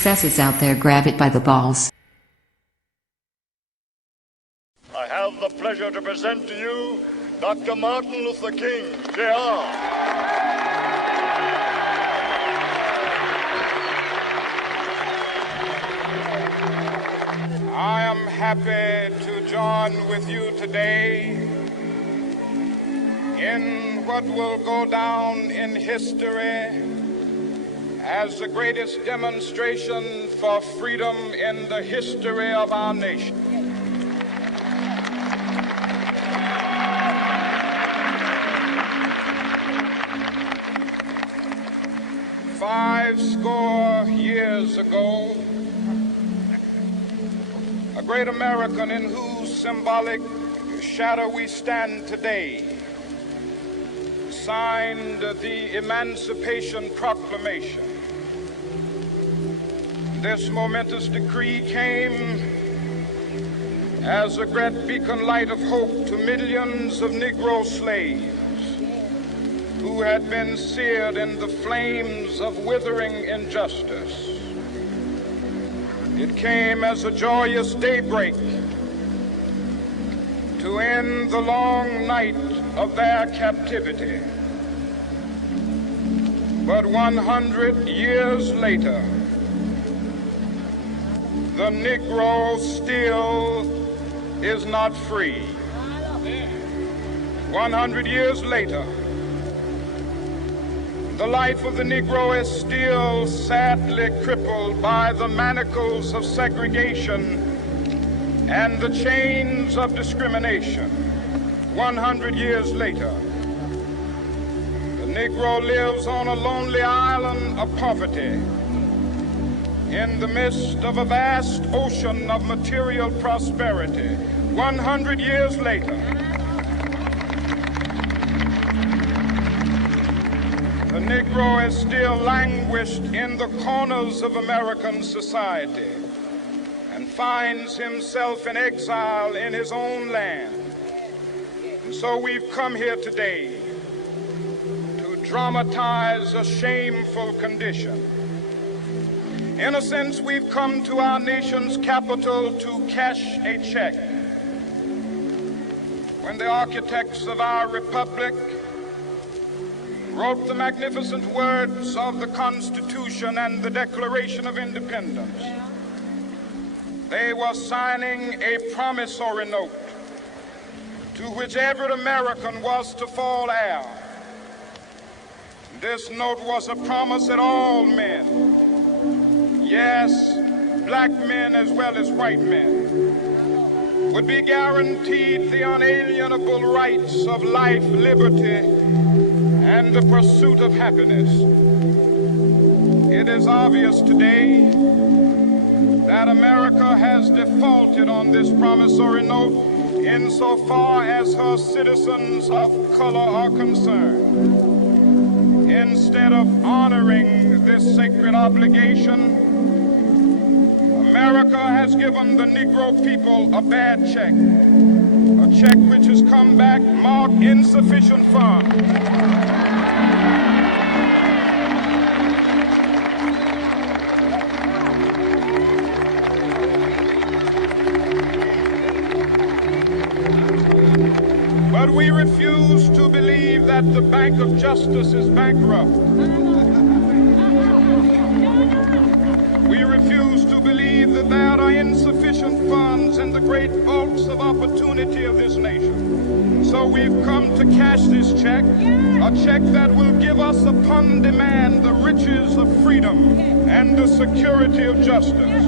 success is out there, grab it by the balls. I have the pleasure to present to you Dr. Martin Luther King, Jr. I am happy to join with you today in what will go down in history as the greatest demonstration for freedom in the history of our nation. Fivescore years ago, a great American in whose symbolic shadow we stand today signed the Emancipation Proclamation. This momentous decree came as a great beacon light of hope to millions of Negro slaves who had been seared in the flames of withering injustice. It came as a joyous daybreak to end the long night of their captivity. But 100 years later, the Negro still is not free. 100 years later, the life of the Negro is still sadly crippled by the manacles of segregation and the chains of discrimination. 100 years later, the Negro lives on a lonely island of poverty in the midst of a vast ocean of material prosperity. 100 years later, the Negro is still languished in the corners of American society and finds himself in exile in his own land. And so we've come here today to dramatize a shameful condition. In a sense, we've come to our nation's capital to cash a check. When the architects of our republic wrote the magnificent words of the Constitution and the Declaration of Independence, they were signing a promissory note to which every American was to fall heir. This note was a promise that all men, yes, black men as well as white men, would be guaranteed the unalienable rights of life, liberty, and the pursuit of happiness. It is obvious today that America has defaulted on this promissory note insofar as her citizens of color are concerned. Instead of honoring this sacred obligation, America has given the Negro people a bad check, a check which has come back marked insufficient funds. But we refuse to believe that the Bank of Justice is bankrupt. We refuse to believe that there are insufficient funds in the great vaults of opportunity of this nation. So we've come to cash this check, a check that will give us upon demand the riches of freedom and the security of justice.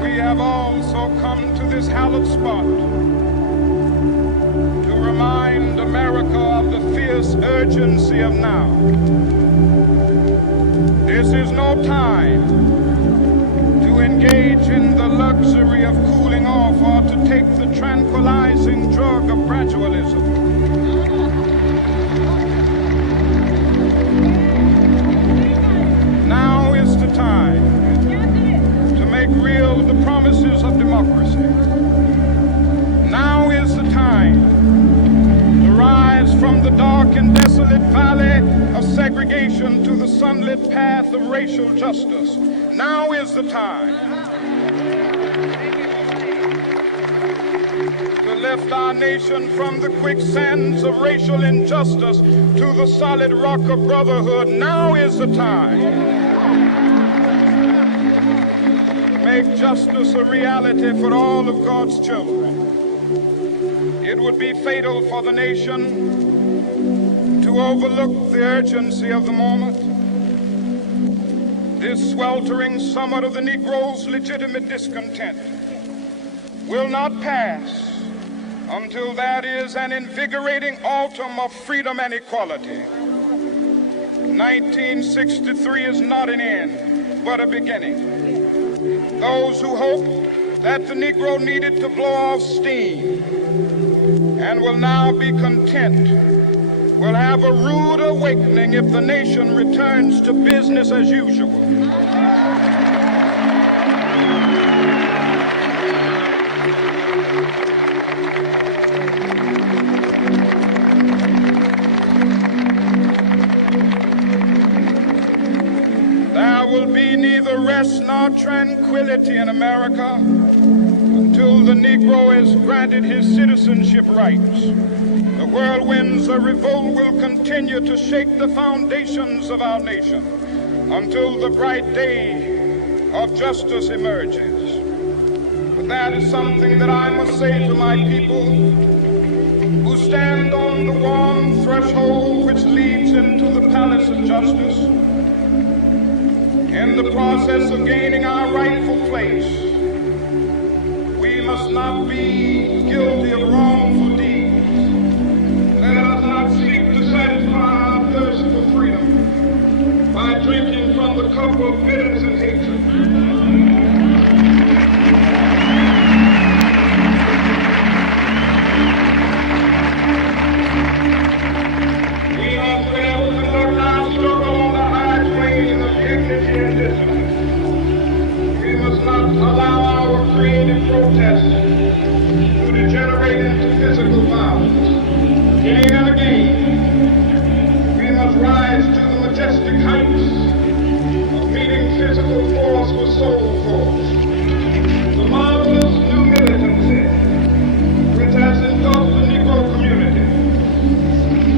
We have also come to this hallowed spot to remind America of the fierce urgency of now. This is no time to engage in the luxury of cooling off or to take the tranquilizing drug of gradualism. Now is the time to make real the promises of democracy. Now is the time the dark and desolate valley of segregation to the sunlit path of racial justice. Now is the time to lift our nation from the quicksands of racial injustice to the solid rock of brotherhood. Now is the time to make justice a reality for all of God's children. It would be fatal for the nation to overlook the urgency of the moment. This sweltering summit of the Negro's legitimate discontent will not pass until that is an invigorating autumn of freedom and equality. 1963 is not an end, but a beginning. Those who hope that the Negro needed to blow off steam and will now be content will have a rude awakening if the nation returns to business as usual. There will be neither rest nor tranquility in America until the Negro is granted his citizenship rights. The whirlwinds of revolt will continue to shake the foundations of our nation until the bright day of justice emerges. But that is something that I must say to my people who stand on the warm threshold which leads into the palace of justice. In the process of gaining our rightful place, we must not be guilty of wrongful deeds. Let us not seek to satisfy our thirst for freedom by drinking from the cup of bitterness and hatred. We must forever conduct our struggle on the high plane of dignity and discipline. We must not allow our creative protest to degenerate into physical violence. Again and again, we must rise to the majestic heights of meeting physical force with soul force. The marvelous new militancy which has engulfed the Negro community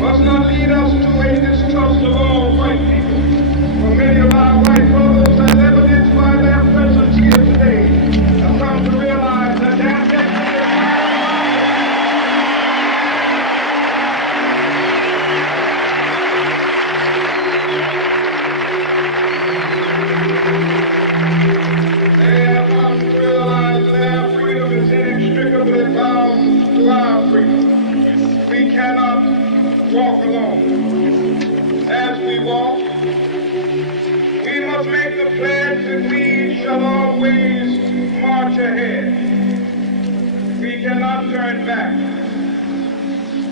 must not lead us to a distrust of all white people. For many of our white brothers, as evidenced by their presence here today, have come to realize that their destiny is They have come to realize that their freedom is inextricably bound to our freedom. We cannot walk alone. As we walk, we must make the pledge that we shall always march ahead. We cannot turn back.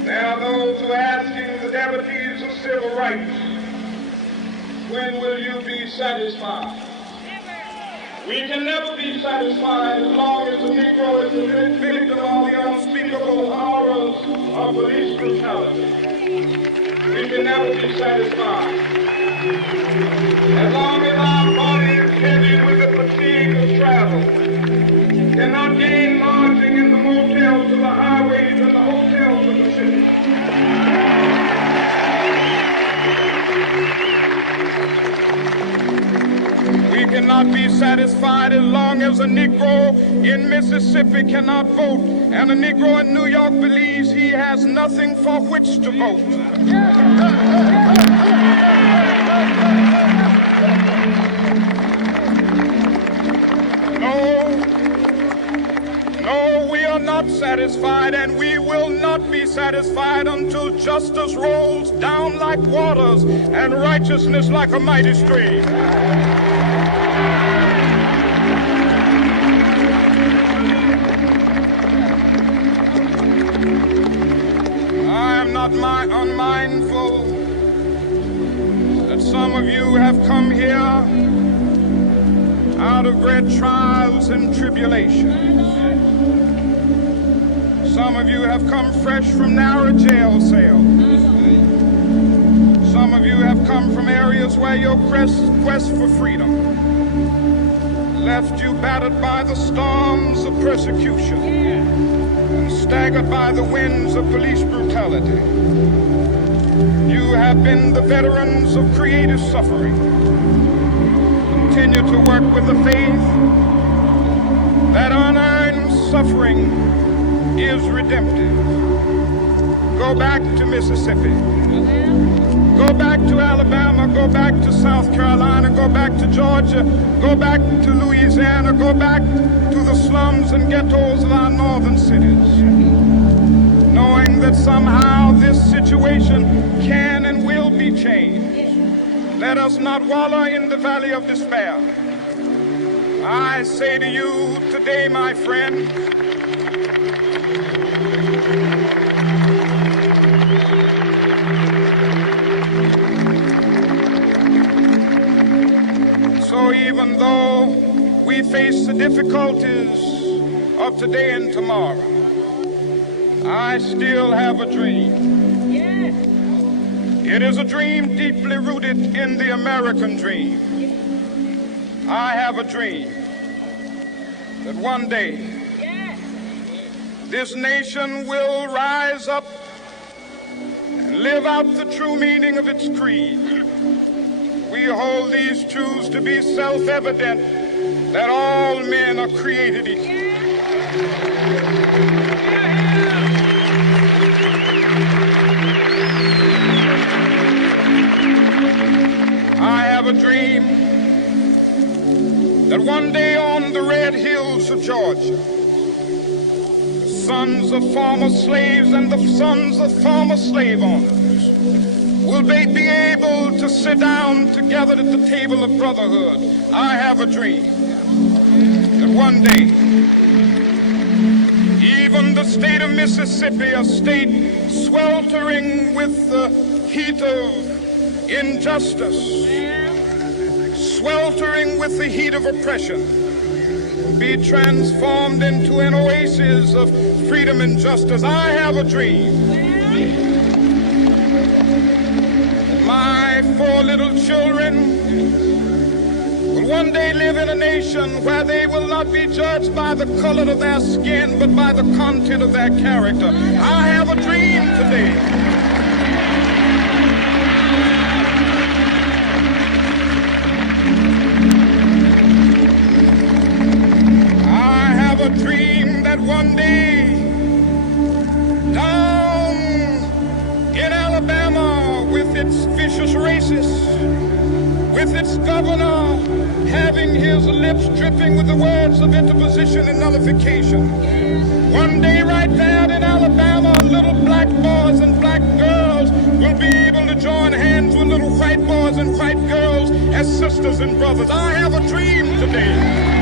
There are those who are asking the devotees of civil rights, when will you be satisfied? We can never be satisfied as long as the Negro is the victim of the unspeakable horrors of police brutality. We can never be satisfied as long as our body is heavy with the fatigue of travel, cannot gain lodging in the motels of the highways and the hotels of the city. We cannot be satisfied as long as a Negro in Mississippi cannot vote and a Negro in New York believes he has nothing for which to vote. No, we are not satisfied, and we will not be satisfied until justice rolls down like waters and righteousness like a mighty stream. I am not unmindful that some of you have come here out of great trials and tribulations. Some of you have come fresh from narrow jail cells. some of you have come from areas where your quest for freedom left you battered by the storms of persecution and staggered by the winds of police brutality. You have been the veterans of creative suffering. Continue to work with the faith that unearned suffering is redemptive. Go back to Mississippi. Go back to Alabama. Go back to South Carolina. Go back to Georgia. Go back to Louisiana. Go back to the slums and ghettos of our northern cities, knowing that somehow this situation can and will be changed. Let us not wallow in the valley of despair. I say to you today, my friend, so even though we face the difficulties of today and tomorrow, I still have a dream. It is a dream deeply rooted in the American dream. I have a dream that one day this nation will rise up and live out the true meaning of its creed. We hold these truths to be self-evident, that all men are created equal. I have a dream that one day on the red hills of Georgia, the sons of former slaves and the sons of former slave owners will they be able to sit down together at the table of brotherhood. I have a dream that one day, even the state of Mississippi, a state sweltering with the heat of injustice, sweltering with the heat of oppression, be transformed into an oasis of freedom and justice. I have a dream. My 4 little children will one day live in a nation where they will not be judged by the color of their skin, but by the content of their character. I have a dream today. A dream that one day down in Alabama, with its vicious racists, with its governor having his lips dripping with the words of interposition and nullification, one day right there in Alabama, little black boys and black girls will be able to join hands with little white boys and white girls as sisters and brothers. I have a dream today.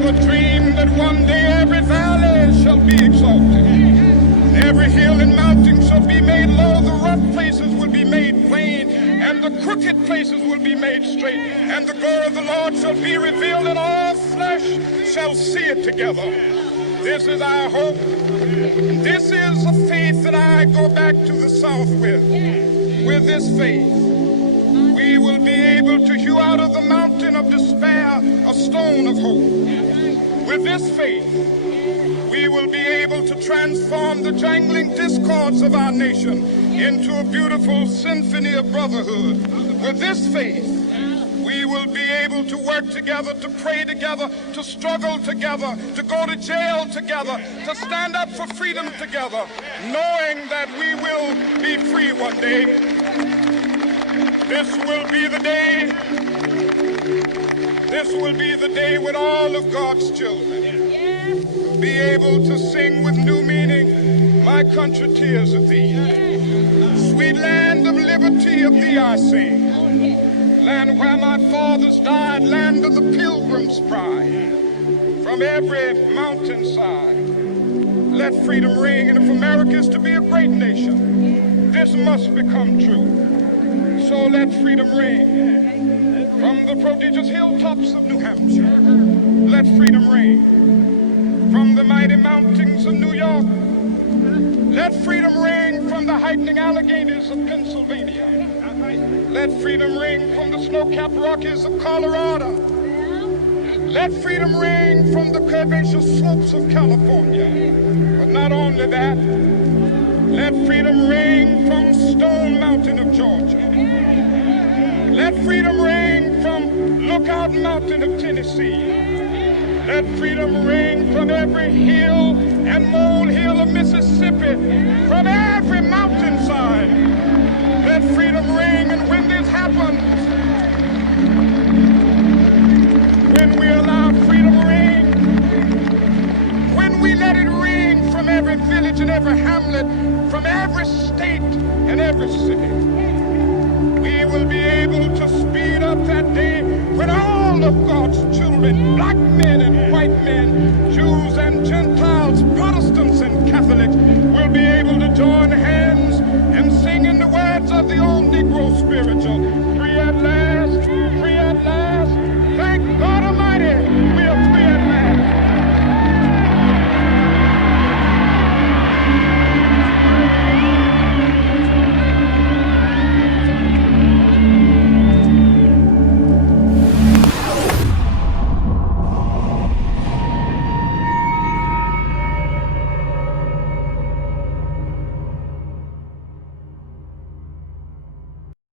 A dream that one day every valley shall be exalted, every hill and mountain shall be made low, the rough places will be made plain, and the crooked places will be made straight, and the glory of the Lord shall be revealed, and all flesh shall see it together. This is our hope. This is the faith that I go back to the South with. With this faith, we will be able to hew out of the mountain of despair a stone of hope. With this faith, we will be able to transform the jangling discords of our nation into a beautiful symphony of brotherhood. With this faith, we will be able to work together, to pray together, to struggle together, to go to jail together, to stand up for freedom together, knowing that we will be free one day. This will be the day. This will be the day when all of God's children will be able to sing with new meaning, my country, tears of thee. Sweet land of liberty, of thee I sing. Land where my fathers died, land of the pilgrim's pride. From every mountainside, let freedom ring. And if America is to be a great nation, this must become true. So let freedom ring. From the prodigious hilltops of New Hampshire, let freedom ring. from the mighty mountains of New York. Let freedom ring from the heightening Alleghenies of Pennsylvania. Let freedom ring from the snow-capped Rockies of Colorado. Let freedom ring from the curvaceous slopes of California. But not only that, let freedom ring from Stone Mountain of Georgia. Let freedom ring from Lookout Mountain of Tennessee. Let freedom ring from every hill and molehill of Mississippi, from every mountainside. Let freedom ring, and when this happens, when we allow freedom to ring, when we let it ring from every village and every hamlet, from every state and every city, we will be able to speed up that day when all of God's children, black men and white men, Jews and Gentiles,